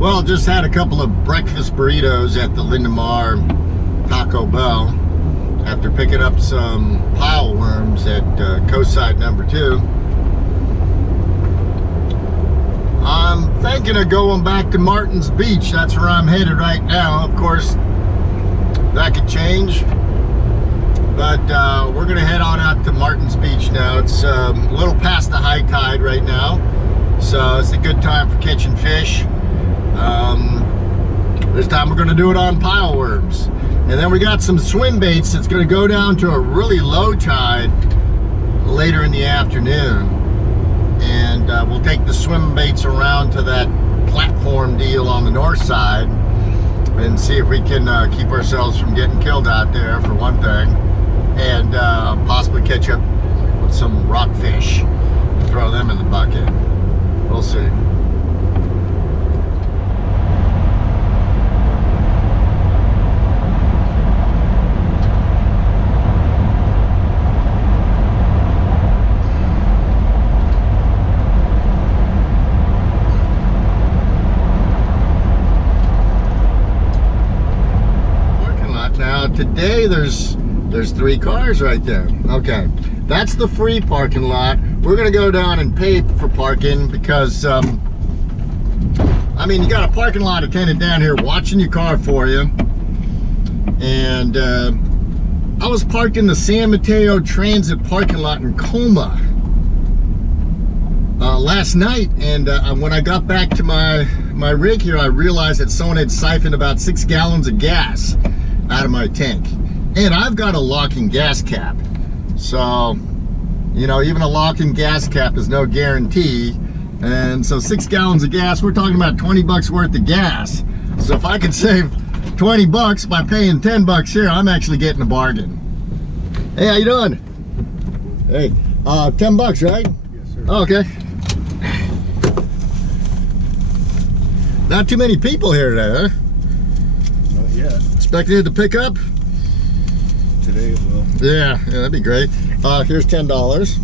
Well, just had a couple of breakfast burritos at the Lindemar Taco Bell after picking up some pile worms at Coastside number 2. I'm thinking of going back to Martin's Beach. That's where I'm headed right now. Of course, that could change, but we're gonna head on out to Martin's Beach now. It's a little past the high tide right now, so it's a good time for catching fish. This time we're going to do it on pile worms. And then we got some swim baits that's going to go down to a really low tide later in the afternoon. And we'll take the swim baits around to that platform deal on the north side and see if we can keep ourselves from getting killed out there, for one thing, and possibly catch up with some rockfish, throw them in the bucket. We'll see. Today there's 3 cars right there. Okay, that's the free parking lot. We're gonna go down and pay for parking because I mean, you got a parking lot attendant down here watching your car for you. And I was parked in the San Mateo Transit parking lot in Coma last night, and when I got back to my rig here, I realized that someone had siphoned about 6 gallons of gas out of my tank. And I've got a locking gas cap. So, you know, even a locking gas cap is no guarantee. And so 6 gallons of gas, we're talking about 20 bucks worth of gas. So if I could save 20 bucks by paying 10 bucks here, I'm actually getting a bargain. Hey, how you doing? Hey, 10 bucks, right? Yes, sir. Oh, okay. Not too many people here today, huh? Not yet. Expecting it to pick up? Today it will. Yeah, that'd be great. Here's $10.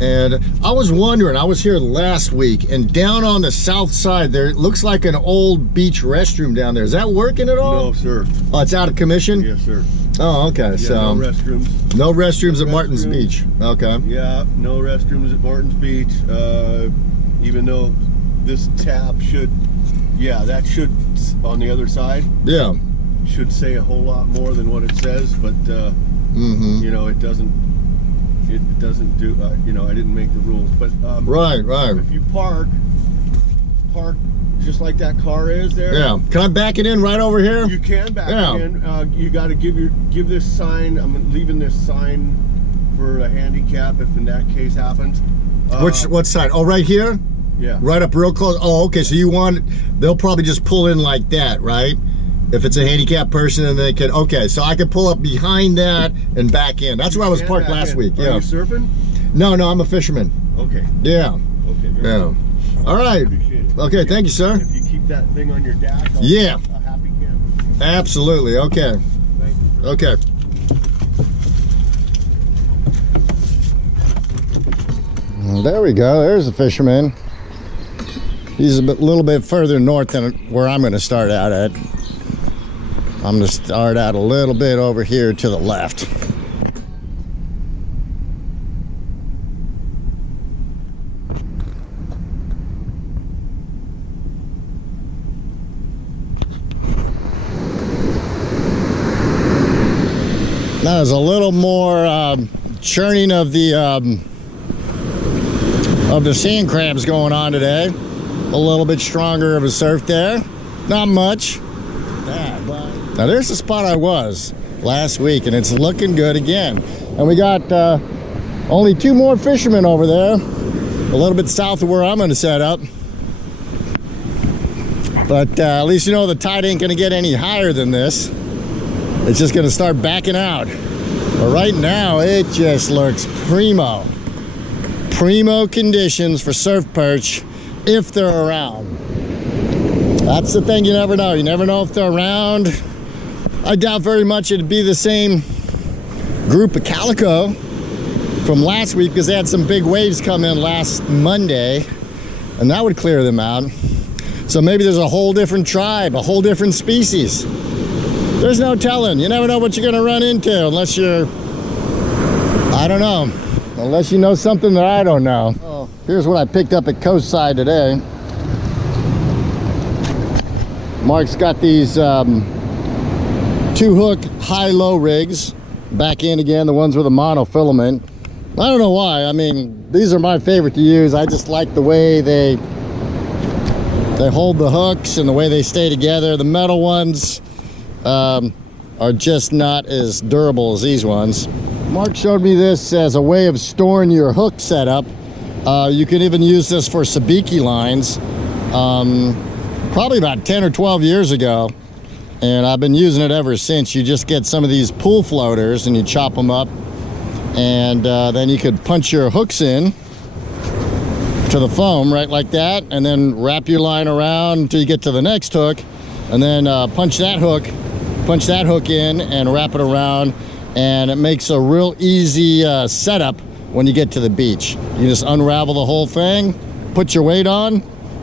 And I was wondering, I was here last week, and down on the south side there, it looks like an old beach restroom down there. Is that working at all? No, sir. Oh, it's out of commission? Yes, sir. Oh, okay. Yeah, So no restrooms. No restrooms at Martin's Beach. Okay. Yeah, no restrooms at Martin's Beach. Even though this tap should, yeah, that should, on the other side, Yeah. should say a whole lot more than what it says, but you know, it doesn't do, you know, I didn't make the rules, but Right. if you park just like that car is there. Yeah. Can I back it in right over here? You can back Yeah. in. You got to give this sign. I'm leaving this sign for a handicap if in that case happens. What side? Oh, right here? Yeah. Right up real close. Oh, okay. So you want, they'll probably just pull in like that, right? If it's a handicapped person, and they can, okay, so I could pull up behind that and back in. That's where I was parked last week. Are Yeah. you surfing? No, I'm a fisherman. Okay. Yeah. Okay. Very Yeah. good. All right. Appreciate it. Okay, thank you, sir. If you keep that thing on your dash, I'll Yeah. a happy camper. Absolutely. Okay. Thank you. Okay. Well, there we go. There's the fisherman. He's a little bit further north than where I'm going to start out at. I'm going to start out a little bit over here to the left. Now there's a little more churning of the sand crabs going on today. A little bit stronger of a surf there. Not much. Now there's the spot I was last week, and it's looking good again. And we got only 2 more fishermen over there, a little bit south of where I'm going to set up. But at least you know the tide ain't going to get any higher than this. It's just going to start backing out. But right now, it just looks primo. Primo conditions for surf perch if they're around. That's the thing, you never know. You never know if they're around. I doubt very much it'd be the same group of calico from last week, because they had some big waves come in last Monday, and that would clear them out. So maybe there's a whole different tribe, a whole different species. There's no telling. You never know what you're gonna run into unless you're, I don't know, unless you know something that I don't know. Oh, here's what I picked up at Coastside today. Mark's got these 2-hook high-low rigs back in again, the ones with a monofilament. I don't know why. I mean, these are my favorite to use. I just like the way they hold the hooks and the way they stay together. The metal ones are just not as durable as these ones. Mark showed me this as a way of storing your hook setup. You can even use this for sabiki lines. Probably about 10 or 12 years ago, and I've been using it ever since. You just get some of these pool floaters and you chop them up, and then you could punch your hooks in to the foam right like that, and then wrap your line around until you get to the next hook, and then punch that hook in and wrap it around, and it makes a real easy setup when you get to the beach. You just unravel the whole thing, put your weight on,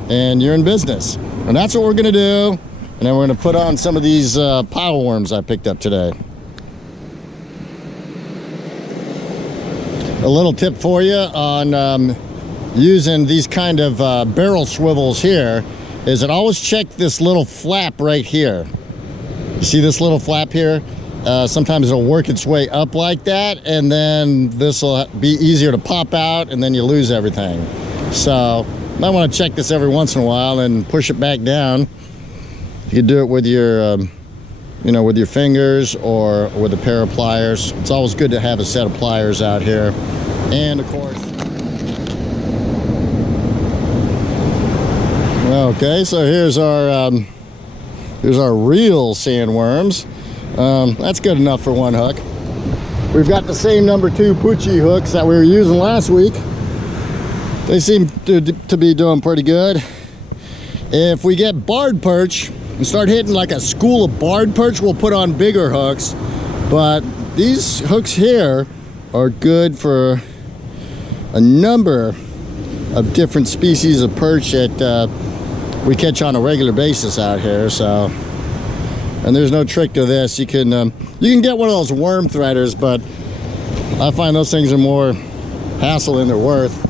and you're in business. And that's what we're gonna do. And then we're gonna put on some of these pile worms I picked up today. A little tip for you on using these kind of barrel swivels here is that always check this little flap right here. You see this little flap here? Sometimes it'll work its way up like that, and then this will be easier to pop out, and then you lose everything. So you might want to check this every once in a while and push it back down. You can do it with your, you know, with your fingers or with a pair of pliers. It's always good to have a set of pliers out here. And of course, okay, so here's our real sandworms. That's good enough for one hook. We've got the same number 2 Pucci hooks that we were using last week. They seem to be doing pretty good. If we get barred perch and start hitting like a school of barred perch, we'll put on bigger hooks. But these hooks here are good for a number of different species of perch that we catch on a regular basis out here. So, and there's no trick to this. You can get one of those worm threaders, but I find those things are more hassle than they're worth.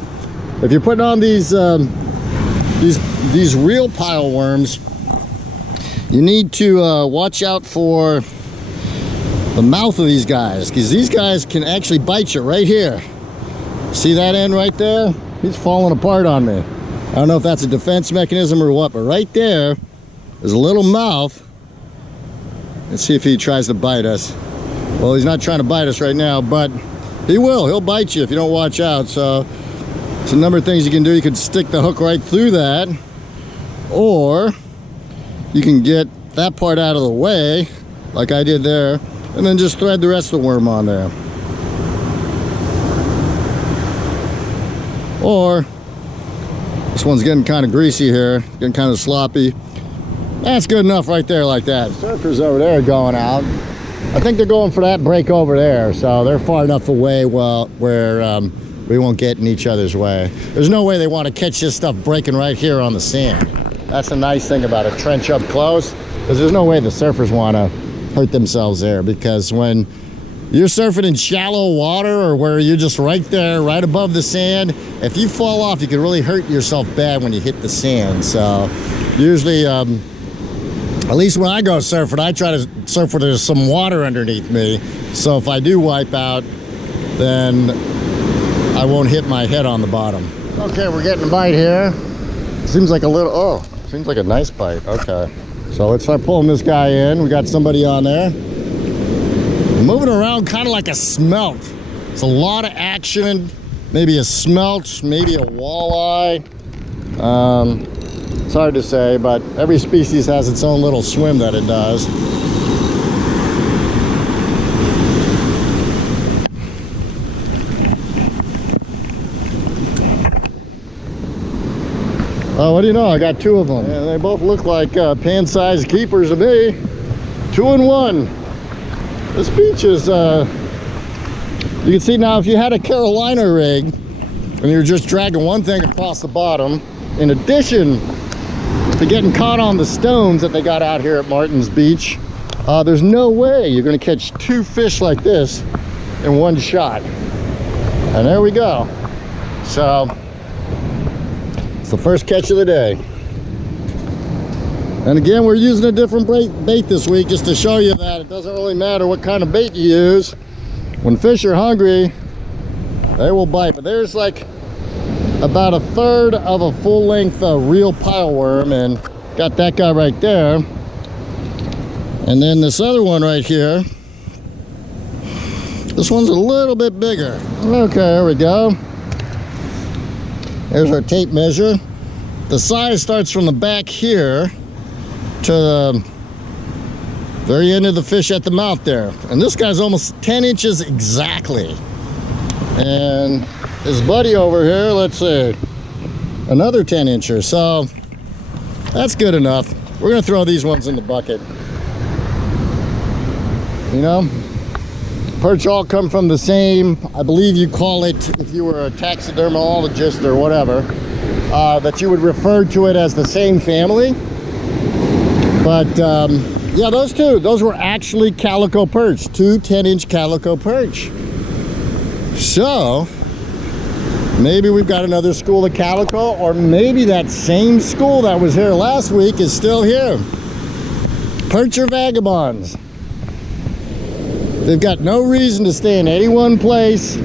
If you're putting on these real pile worms, you need to watch out for the mouth of these guys, because these guys can actually bite you right here. See that end right there? He's falling apart on me. I don't know if that's a defense mechanism or what, but right there is a little mouth. Let's see if he tries to bite us. Well, he's not trying to bite us right now, but he will. He'll bite you if you don't watch out. So it's a number of things you can do. You can stick the hook right through that, or you can get that part out of the way, like I did there, and then just thread the rest of the worm on there. Or, this one's getting kind of greasy here, getting kind of sloppy. That's good enough right there like that. Surfers over there are going out. I think they're going for that break over there, so they're far enough away where we won't get in each other's way. There's no way they want to catch this stuff breaking right here on the sand. That's the nice thing about a trench up close, because there's no way the surfers want to hurt themselves there, because when you're surfing in shallow water or where you're just right there, right above the sand, if you fall off, you can really hurt yourself bad when you hit the sand. So usually, at least when I go surfing, I try to surf where there's some water underneath me. So if I do wipe out, then I won't hit my head on the bottom. Okay, we're getting a bite here. Seems like a little, oh, seems like a nice bite. Okay, so let's start pulling this guy in. We got somebody on there. Moving around kind of like a smelt. It's a lot of action. Maybe a smelt, maybe a walleye. It's hard to say, but every species has its own little swim that it does. Oh, what do you know? I got 2 of them. Yeah, they both look like pan-sized keepers to me. 2 in 1. This beach is, you can see now, if you had a Carolina rig and you're just dragging one thing across the bottom, in addition to getting caught on the stones that they got out here at Martin's Beach. There's no way you're going to catch 2 fish like this in one shot. And there we go. So it's the first catch of the day. And again, we're using a different bait this week, just to show you that it doesn't really matter what kind of bait you use. When fish are hungry, they will bite. But there's like about 1/3 of a full-length real pile worm, and got that guy right there. And then this other one right here, this one's a little bit bigger. Okay, there we go. There's our tape measure. The size starts from the back here to the very end of the fish at the mouth there. And this guy's almost 10 inches exactly. And his buddy over here, let's see, another 10 incher. So that's good enough. We're gonna throw these ones in the bucket. You know, perch all come from the same, I believe you call it, if you were a taxidermologist or whatever, that you would refer to it as the same family. But yeah, those were actually calico perch, 2 10-inch calico perch. So maybe we've got another school of calico, or maybe that same school that was here last week is still here. Perch are vagabonds. They've got no reason to stay in any one place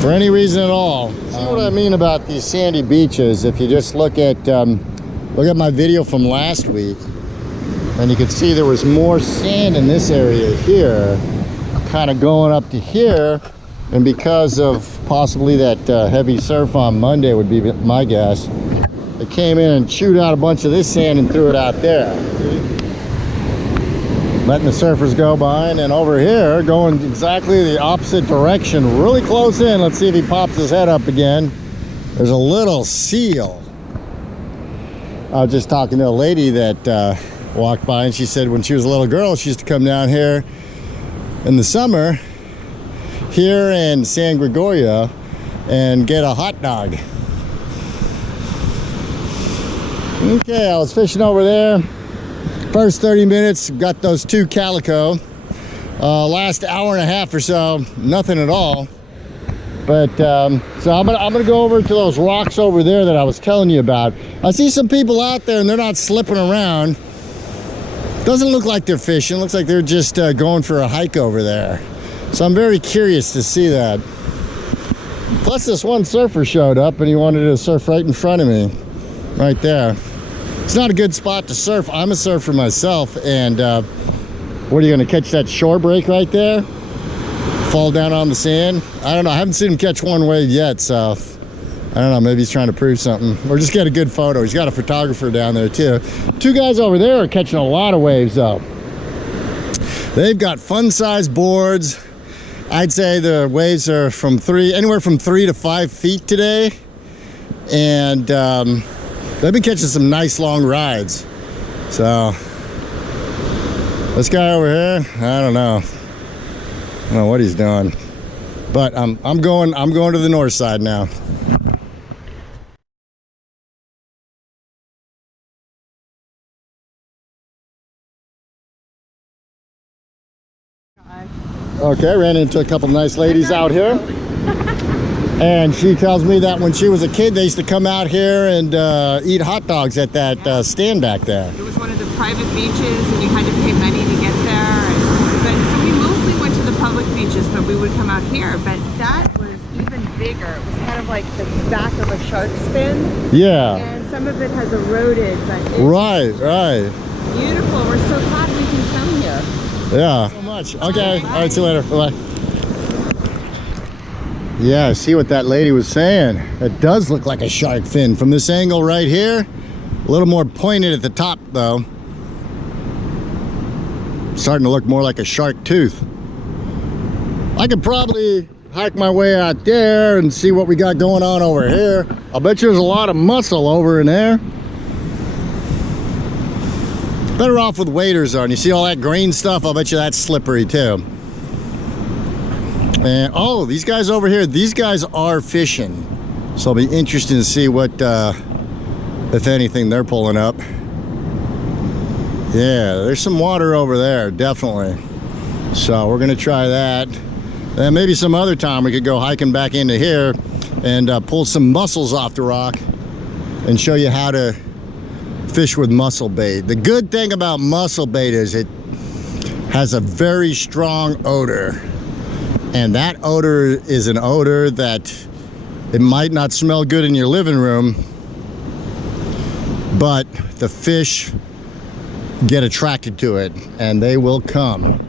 for any reason at all. See what I mean about these sandy beaches? If you just look at my video from last week, and you can see there was more sand in this area here, kind of going up to here, and because of possibly that heavy surf on Monday would be my guess, they came in and chewed out a bunch of this sand and threw it out there. Letting the surfers go by, and then over here going exactly the opposite direction, really close in. Let's see if he pops his head up again. There's a little seal. I was just talking to a lady that walked by, and she said when she was a little girl she used to come down here in the summer here in San Gregorio and get a hot dog. Okay, I was fishing over there. First 30 minutes, got those 2 calico. Last hour and a half or so, nothing at all. But so I'm gonna go over to those rocks over there that I was telling you about. I see some people out there and they're not slipping around. Doesn't look like they're fishing. Looks like they're just going for a hike over there. So I'm very curious to see that. Plus this one surfer showed up and he wanted to surf right in front of me, right there. It's not a good spot to surf. I'm a surfer myself, and what are you gonna catch, that shore break right there? Fall down on the sand? I don't know, I haven't seen him catch one wave yet, so I don't know, maybe he's trying to prove something. Or just get a good photo. He's got a photographer down there too. 2 guys over there are catching a lot of waves though. They've got fun-sized boards. I'd say the waves are from anywhere from 3 to 5 feet today. And they've been catching some nice long rides. So this guy over here, I don't know what he's doing, but I'm going to the north side now. Okay, ran into a couple nice ladies out here. And she tells me that when she was a kid, they used to come out here and eat hot dogs at that stand back there. It was one of the private beaches, and you had to pay money to get there. So we mostly went to the public beaches, but we would come out here. But that was even bigger. It was kind of like the back of a shark fin. Yeah. And some of it has eroded, but it's right. beautiful. We're so glad we can come here. Yeah. So much. Okay. All right. See you later. Bye. Yeah, I see what that lady was saying. It does look like a shark fin from this angle right here. A little more pointed at the top though. Starting to look more like a shark tooth. I could probably hike my way out there and see what we got going on over here. I'll bet you there's a lot of mussel over in there. Better off with waders on. You see all that green stuff? I'll bet you that's slippery too. And oh, these guys over here, these guys are fishing. So it'll be interesting to see what if anything, they're pulling up. Yeah, there's some water over there, definitely. So we're gonna try that. And maybe some other time we could go hiking back into here and pull some mussels off the rock and show you how to fish with mussel bait. The good thing about mussel bait is it has a very strong odor. And that odor is an odor that it might not smell good in your living room, but the fish get attracted to it and they will come.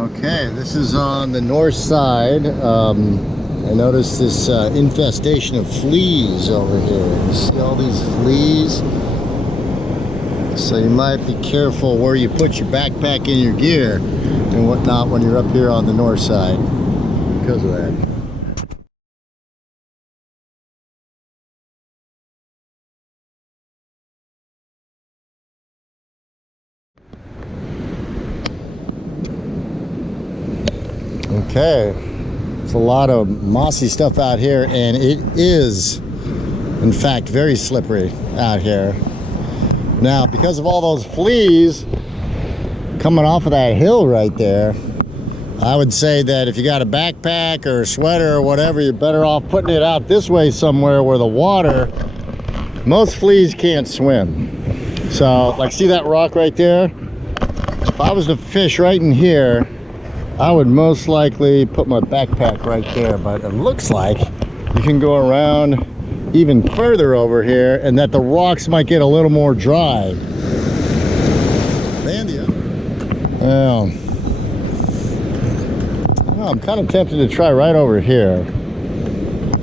Okay, this is on the north side. I noticed this infestation of fleas over here. You see all these fleas? So you might be careful where you put your backpack in your gear and whatnot when you're up here on the north side because of that. Okay, it's a lot of mossy stuff out here, and it is, in fact, very slippery out here. Now, because of all those fleas coming off of that hill right there, I would say that if you got a backpack or a sweater or whatever, you're better off putting it out this way somewhere where the water, most fleas can't swim. So, like, see that rock right there? If I was to fish right in here, I would most likely put my backpack right there, but it looks like you can go around even further over here and that the rocks might get a little more dry. Well, I'm kind of tempted to try right over here,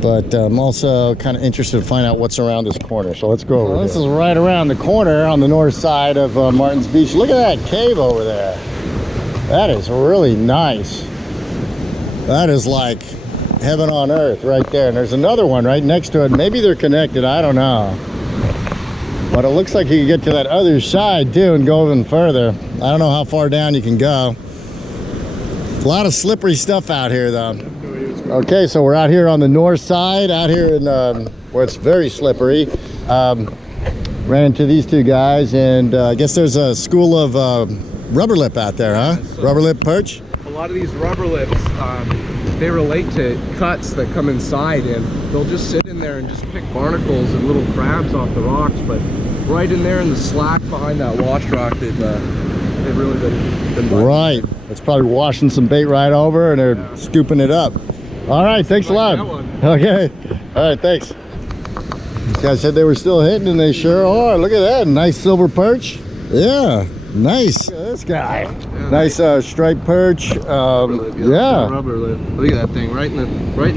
but I'm also kind of interested to find out what's around this corner. So let's go over here. This is right around the corner on the north side of Martin's Beach. Look at that cave over there. That is really nice. That is like heaven on earth right there. And there's another one right next to it. Maybe they're connected, I don't know. But it looks like you can get to that other side too and go even further. I don't know how far down you can go. A lot of slippery stuff out here though. Okay, so we're out here on the north side, out here in where it's very slippery. Ran into these two guys, and I guess there's a school of rubber lip out there, huh? So rubber lip perch? A lot of these rubber lips, they relate to cuts that come inside, and they'll just sit in there and just pick barnacles and little crabs off the rocks. But right in there in the slack behind that wash rock, they've really been biting. Right. It's probably washing some bait right over, and they're scooping it up. All right, thanks a lot. Okay. All right, thanks. These guys said they were still hitting, and they sure are. Look at that, nice silver perch. Yeah. Nice. Look at this guy. Yeah, nice striped perch. Yeah. Rubber lip. Look at that thing right in the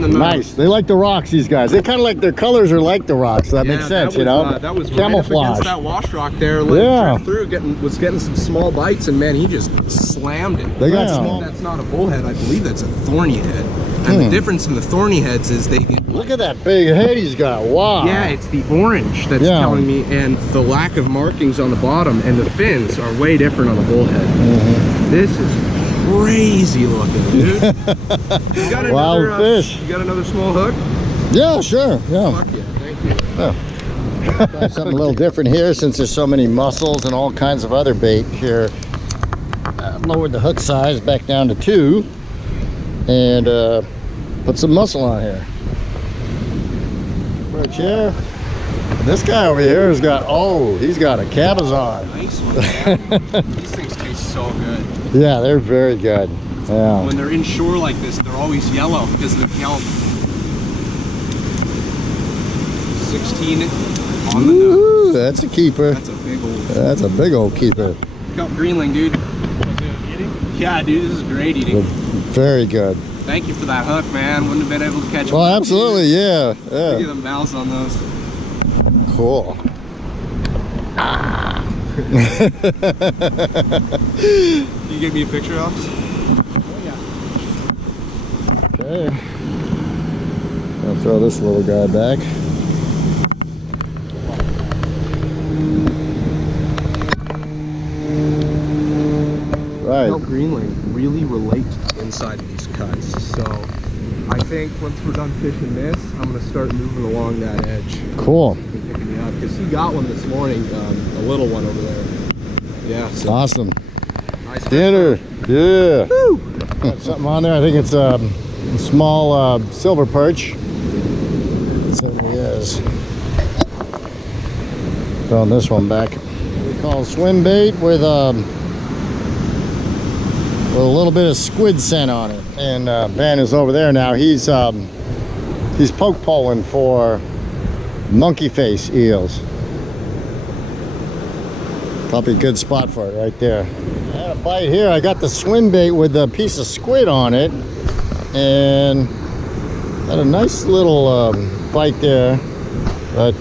middle. Nice. They like the rocks, these guys. They kind of like, their colors are like the rocks. So that makes sense, you know. That was camouflage. Right up against that wash rock there. Yeah. Through, was getting some small bites, and man, he just slammed it. They got small. That's not a bullhead. I believe that's a thorny head. And the difference in the thorny heads is they get. Look at that big head he's got. Wow. Yeah, it's the orange that's telling me, and the lack of markings on the bottom, and the fins are way different on the bullhead. This is crazy looking, dude. You got wild fish. You got another small hook? Yeah, sure. Yeah. Fuck yeah, thank you. Yeah. Try something a little different here, since there's so many mussels and all kinds of other bait here. I've lowered the hook size back down to 2 and put some mussel on here. Right here. This guy over here has got, he's got a cabezon. Nice one, man. These things taste so good. Yeah, they're very good. Yeah. When they're inshore like this, they're always yellow because they're kelp. 16 on the nose. That's a keeper. That's a big old. That's a big old keeper. Kelp Greenling, dude. Yeah, dude, this is great eating. Very good. Thank you for that hook, man. Wouldn't have been able to catch them. Oh, absolutely, yeah. Look at the mouths on those. Cool. Can you get me a picture, Alex? Okay. I'll throw this little guy back. Right. Greenlings really relate to the inside of these cuts. So I think once we're done fishing this, I'm gonna start moving along that edge. Cool. And picking me up because he got one this morning, a little one over there. Yeah. So Awesome. nice Dinner. Yeah. Got something on there. I think it's a small silver perch. It certainly is. Throwing this one back. We call swim bait with a little bit of squid scent on it. And Ben is over there now. He's poke poling for monkey face eels. Probably a good spot for it right there. I had a bite here. I got the swim bait with a piece of squid on it, and had a nice little bite there. But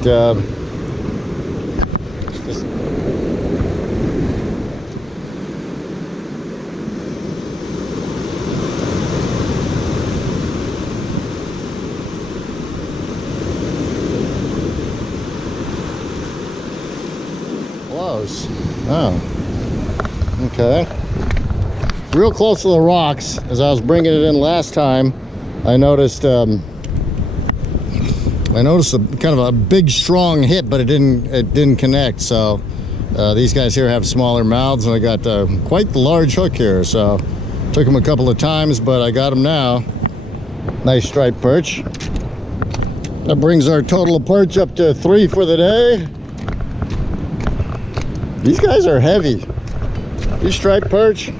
just close. Oh. Okay. Real close to the rocks. As I was bringing it in last time, I noticed a kind of a big, strong hit, but it didn't connect. So these guys here have smaller mouths, and I got quite the large hook here. So took them a couple of times, but I got them now. Nice striped perch. That brings our total of perch up to 3 for the day. These guys are heavy. These striped perch,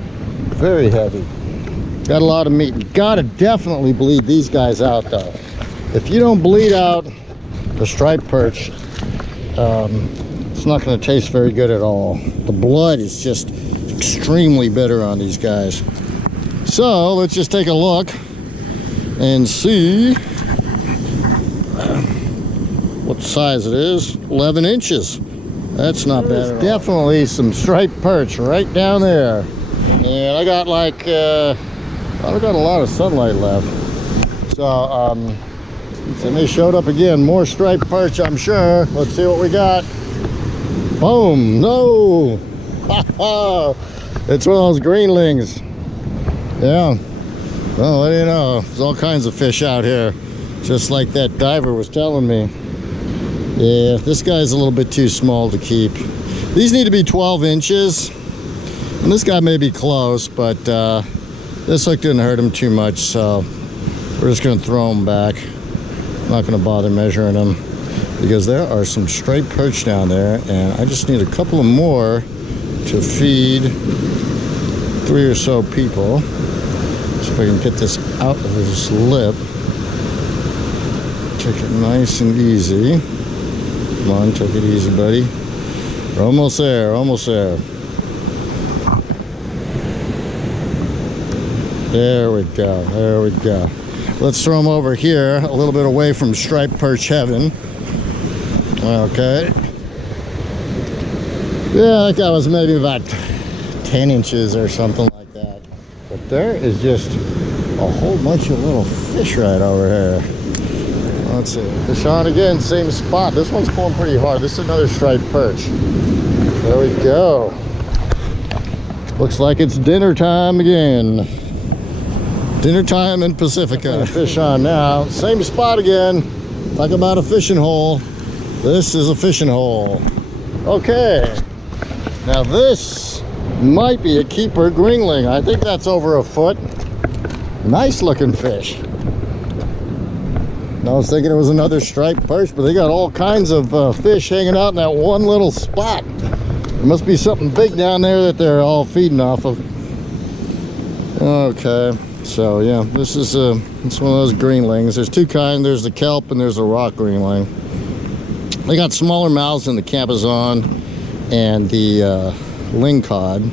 very heavy. Got a lot of meat. You gotta definitely bleed these guys out though. If you don't bleed out the striped perch, it's not gonna taste very good at all. The blood is just extremely bitter on these guys. So let's just take a look and see what size it is. 11 inches. That's not bad at all. Definitely some striped perch right down there. And I got like, I've got a lot of sunlight left. So, and they showed up again. More striped perch, I'm sure. Let's see what we got. Boom. No. It's one of those greenlings. Yeah. Well, what do you know? There's all kinds of fish out here. Just like that diver was telling me. Yeah, this guy's a little bit too small to keep. These need to be 12 inches. And this guy may be close, but this hook didn't hurt him too much, so we're just gonna throw him back. I'm not gonna bother measuring them because there are some striped perch down there, and I just need a couple of more to feed 3 or so people. See if I can get this out of his lip. Take it nice and easy. Come on, take it easy, buddy. We're almost there, almost there. There we go, there we go. Let's throw him over here, a little bit away from striped perch heaven. Okay. Yeah, that guy was maybe about 10 inches or something like that. But there is just a whole bunch of little fish right over here. Let's see. Fish on again, same spot. This one's pulling pretty hard. This is another striped perch. There we go. Looks like it's dinner time again. Dinner time in Pacifica. Fish on now. Same spot again. Talk about a fishing hole. This is a fishing hole. Okay. Now this might be a keeper greenling. I think that's over a foot. Nice looking fish. I was thinking it was another striped perch, but they got all kinds of fish hanging out in that one little spot. There must be something big down there that they're all feeding off of. Okay, so yeah, this is it's one of those greenlings. There's two kinds. There's the kelp and there's the rock greenling. They got smaller mouths than the cabezon and the lingcod.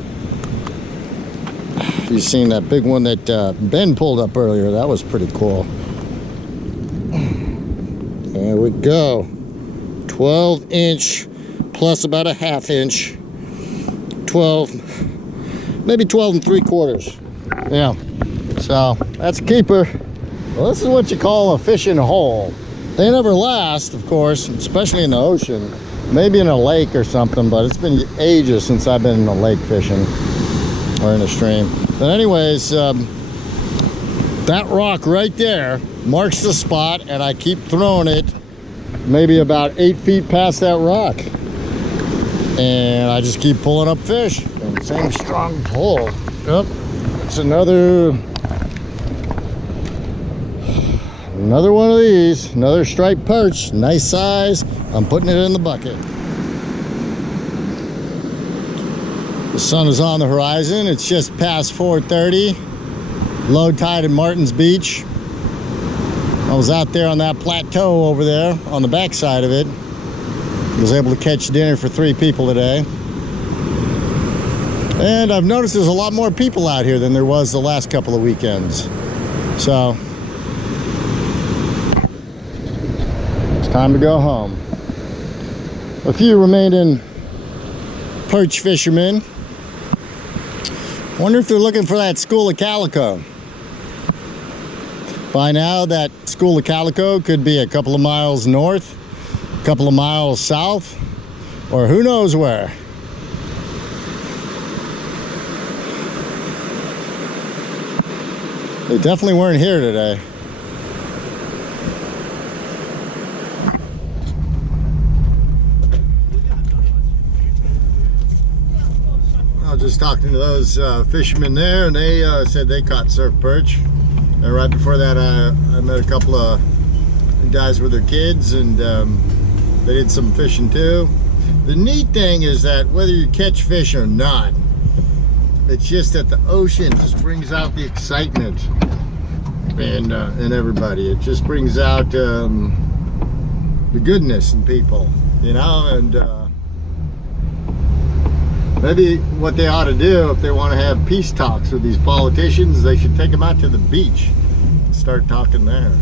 You've seen that big one that Ben pulled up earlier. That was pretty cool. There we go. 12 inch plus about a 1/2 inch. 12, maybe 12 3/4. Yeah, so that's a keeper. Well, this is what you call a fishing hole. They never last, of course, especially in the ocean. Maybe in a lake or something, but it's been ages since I've been in a lake fishing or in a stream. But anyways, that rock right there marks the spot, and I keep throwing it maybe about 8 feet past that rock. And I just keep pulling up fish. And same strong pull. Yep, it's another one of these, another striped perch, nice size. I'm putting it in the bucket. The sun is on the horizon. It's just past 4:30. Low tide in Martins Beach. I was out there on that plateau over there on the backside of it. I was able to catch dinner for 3 people today. And I've noticed there's a lot more people out here than there was the last couple of weekends. So it's time to go home. A few remaining perch fishermen. Wonder if they're looking for that school of calico. By now, that school of calico could be a couple of miles north, a couple of miles south, or who knows where. They definitely weren't here today. I was just talking to those fishermen there, and they said they caught surf perch. And right before that, I met a couple of guys with their kids, and they did some fishing too. The neat thing is that whether you catch fish or not, it's just that the ocean just brings out the excitement in everybody. It just brings out the goodness in people, you know. And maybe what they ought to do, if they want to have peace talks with these politicians, they should take them out to the beach and start talking there.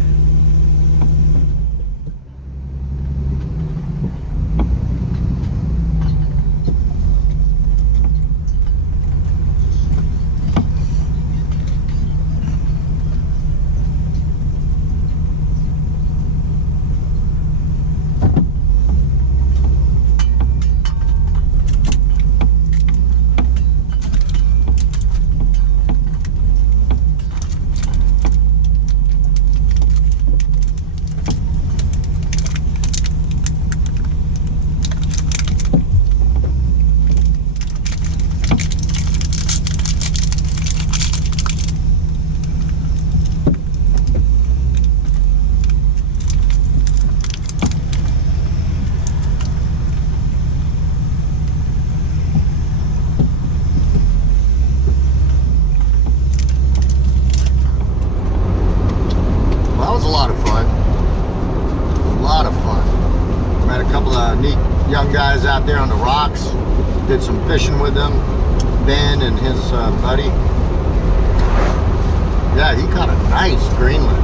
Guys out there on the rocks, did some fishing with them, Ben and his buddy. Yeah, he caught a nice Greenling,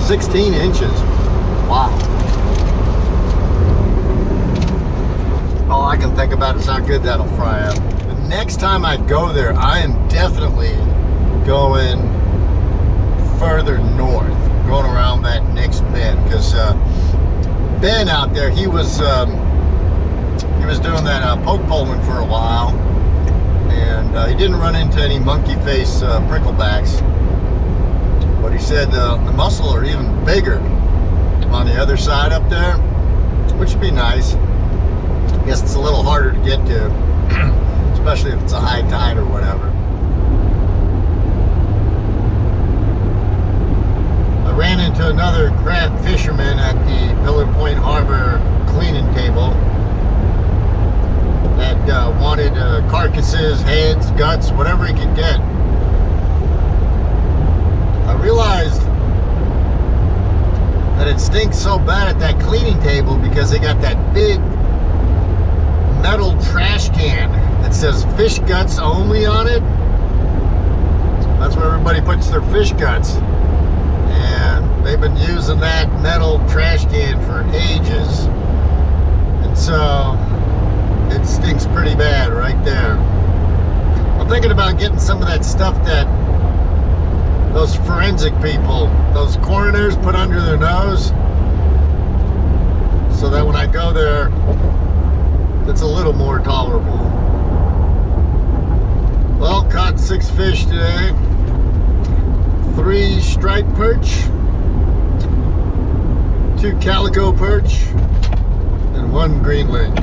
16 inches. Wow. All I can think about is how good that'll fry up. The next time I go there, I am definitely going further north, going around that next bend, because Ben out there, he was doing that poke poling for a while, and he didn't run into any monkey face pricklebacks, but he said the mussel are even bigger on the other side up there, which would be nice. I guess it's a little harder to get to, especially if it's a high tide or whatever. I ran into another crab fisherman at the Pillar Point Harbor cleaning table that wanted carcasses, heads, guts, whatever he could get. I realized that it stinks so bad at that cleaning table because they got that big metal trash can that says fish guts only on it. That's where everybody puts their fish guts. And they've been using that metal trash can for ages. And so it stinks pretty bad right there. I'm thinking about getting some of that stuff that those forensic people, those coroners put under their nose, so that when I go there, it's a little more tolerable. Well, caught 6 fish today. 3 striped perch, 2 calico perch, and 1 greenling.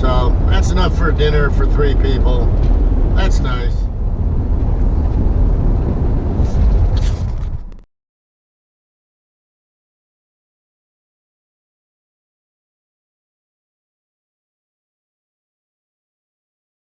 So that's enough for dinner for 3 people. That's nice.